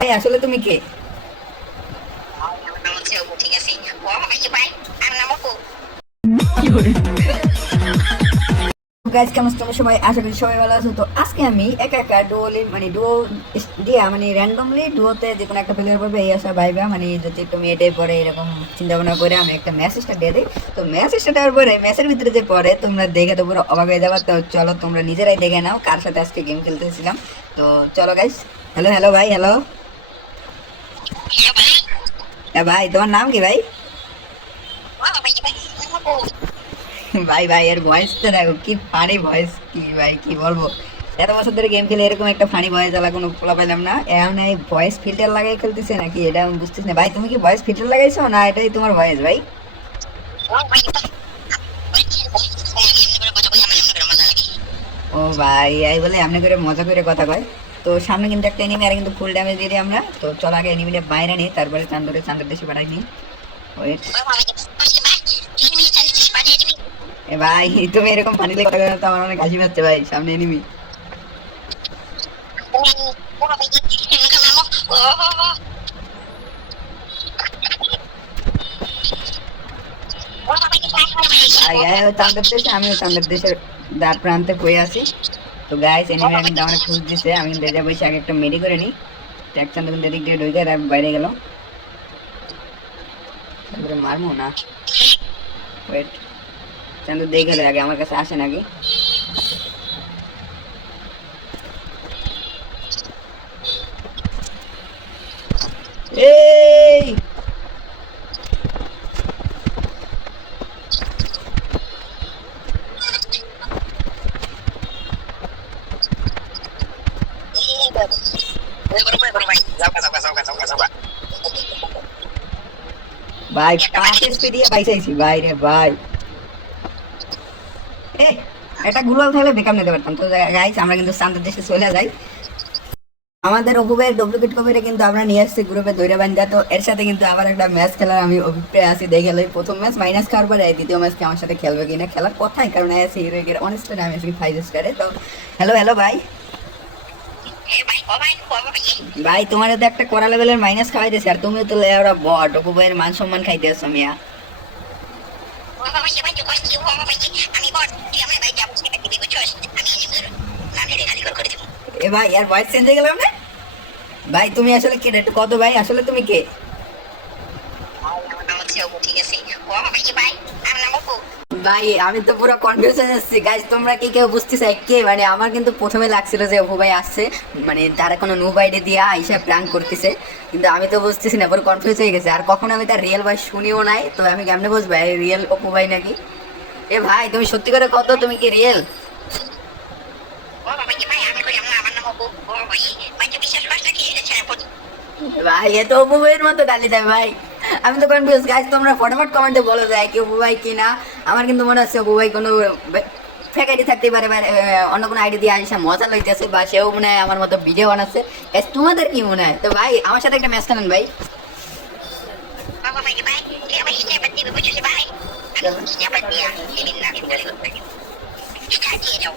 ভাই আসলে তুমি কে? ঠিক আছে। ও ভাই ভাই আমার নাম অপু। গাইস কেমন তোমরা সবাই? আশা করি সবাই ভালো আছো। তো আজকে আমি একা একা ডুও দিয়া র্যান্ডমলি ডুওতে যে কোনো একটা প্লেয়ার পড়বে এই আশা ভাইবা যদি একটু মেয়েটে পরে এরকম চিন্তা ভাবনা করে আমি একটা মেসেজটা দিয়ে দিই। তো মেসেজটা দেওয়ার পরে মেসের ভিতরে যে পড়ে তোমরা দেখে তো পুরো অবাক হয়ে যাবে। তো চলো তোমরা নিজেরাই দেখে নাও কার সাথে আজকে গেম খেলতেছিলাম। তো চলো গাইস। হ্যালো হ্যালো ভাই, হ্যালো। হ্যাঁ ভাই। ভাই তোমার নাম কি ভাই? ও ভাই ভাই আমার অপু। ভাই ভাই এর ভয়েসটা দেখো, কি ফানি ভয়েস, কি ভাই কি বলবো। এত বছর ধরে গেম খেলে এরকম একটা ফানি ভয়েস আলা কোনো পোলা পেলাম না। এখন এই ভয়েস ফিল্টার লাগাই খেলতেছে নাকি এটা আমি বুঝতেছি না। ভাই তুমি কি ভয়েস ফিল্টার লাগাইছো না এটাই তোমার ভয়েস ভাই? ও ভাই ভাই ওই কি ভাই এমনি করে কথা বলি আমার এমনি করে মজা লাগে। ও ভাই এই বলে এমনি করে মজা করে কথা কয়। তো সামনে কিন্তু একটা এনিমি আর কিন্তু ফুল ড্যামেজ দিয়ে দিই আমরা। তো চলো আগে এনিমিটা বাইরে নিই, তারপরে চান্দর দেশে পাঠাই নিই। ওয়েট। ও ভাই ভাই ভাই এমনি চালিয়ে পাঠিয়ে দিবি। এ ভাই তুমি এরকম ফানি কথা তো আমার অনেক হাসি পাচ্ছে ভাই, সামনে এনিমি। ও ভাই এমনি করে নাম ও ও ভাই ভাই চান্দের দেশে, আমিও চান্দের দেশের দ্বার প্রান্তে বয়ে আছি। তো গাইস এনিমি কিন্তু আমার খুঁজ দিছে, আমি কিন্তু এটা বসে আগে একটা মেডি করে নিই। ট্যাক চান্দ কিন্তু এদিক দিয়ে ঢুকে বাইরে গেল, তারপরে মারবো না। ওয়েট, চান্দ দেখে গেলে আগে আমার কাছে আসে নাকি। এই ভাই 5 এসপি দিয়ে পাইছাইছি ভাই রে ভাই। এ একটা গুলাল থাকলে বেকার নিতে পারতাম। তো গাইস আমরা কিন্তু চান্দের দেশে চলে যাই। আমাদের অপু ভাইয়ের ডুপ্লিকেট কপিটা কিন্তু আমরা নিয়ে আসছি গ্রুপে দৈরা বান্ধা। তো এর সাথে কিন্তু আবার একটা ম্যাচ খেলার আমি অভিপ্রায় আছি। দেখে লই প্রথম ম্যাচ মাইনাস খাওয়ার পরে দ্বিতীয় ম্যাচ কি আমার সাথে খেলবে কিনা, খেলার কথাই কারণ আছে হিরো গের অনেক স্টার আমি আজকে 5 স্টারে। তো হ্যালো হ্যালো ভাই। ভাই ও ভাই ও ভাই ভাই তোমার তো একটা কড়া লেভেলের মাইনাস খাওয়াইতেছে আর তুমিও তো ওরা বট, অপু ভাইয়ের মান সম্মান খাইতে আসছো মিয়া। ও ভাই ভাই তো কষ্ট ও ভাই আমি বড় তুই আমার ভাই যাবো সেটা দিবি বুঝছস আমি এমনি না মেরে খালি করে দেব। এ ভাই আর ভয়েস চেঞ্জ হয়ে গেলাম না। ভাই তুমি আসলে কে একটু কত ভাই, আসলে তুমি কে? আমার নাম হচ্ছে অপু ঠিক আছে। ও ভাই ভাই আমার নাম অপু। ভাই আমি তো পুরো কনফিউজ হয়ে যাচ্ছি গাইজ, তোমরা কি কেউ বুঝতেছ কে? আমার কিন্তু প্রথমে লাগছিল যে অপু ভাই আসছে, তারা কোনো নো বাইডে দিয়ে আইসা প্র্যাঙ্ক করতেছে, কিন্তু আমি তো বুঝতেছি না, পুরো কনফিউজ হয়ে গেছে। আর কখনো আমি তার রিয়েল ভাই শুনিও নাই, তো আমি কেমনে বুঝবো রিয়েল অপু ভাই নাকি? এ ভাই তুমি সত্যি করে কত, তুমি কি রিয়েল? ও ভাই ভাই আমি কই আমার নাম অপু। ও ভাই ভাই তো বিশ্বাস করিস নাকি এটা ছেড়ে পড়। ভাই এ তো অপু ভাইয়ের মতো গালি দেয় ভাই। আমি তো কনফিউজ গাইজ, তোমরা ফটাফট কমেন্টে বলো যায় কি অপু ভাই কি না। আমার কিন্তু মনে হচ্ছে অপু ভাই কোনো ফেক আইডি থাকতে পারে, অন্য কোনো আইডি দিয়ে আইসা মজা লইতেছে, বা সেও মনে হয় আমার মতো ভিডিও বানাচ্ছে। তোমাদের কি মনে হয়? তো ভাই আমার সাথে একটা ম্যাচ খেলেন ভাই। ও ভাই ভাই তুই আমার স্ন্যাপার দিবি বুঝছিস ভাই। আমি স্ন্যাপার দিয়া এদিন না দিন গালি করতে। তুই কাটিয়ে যাও।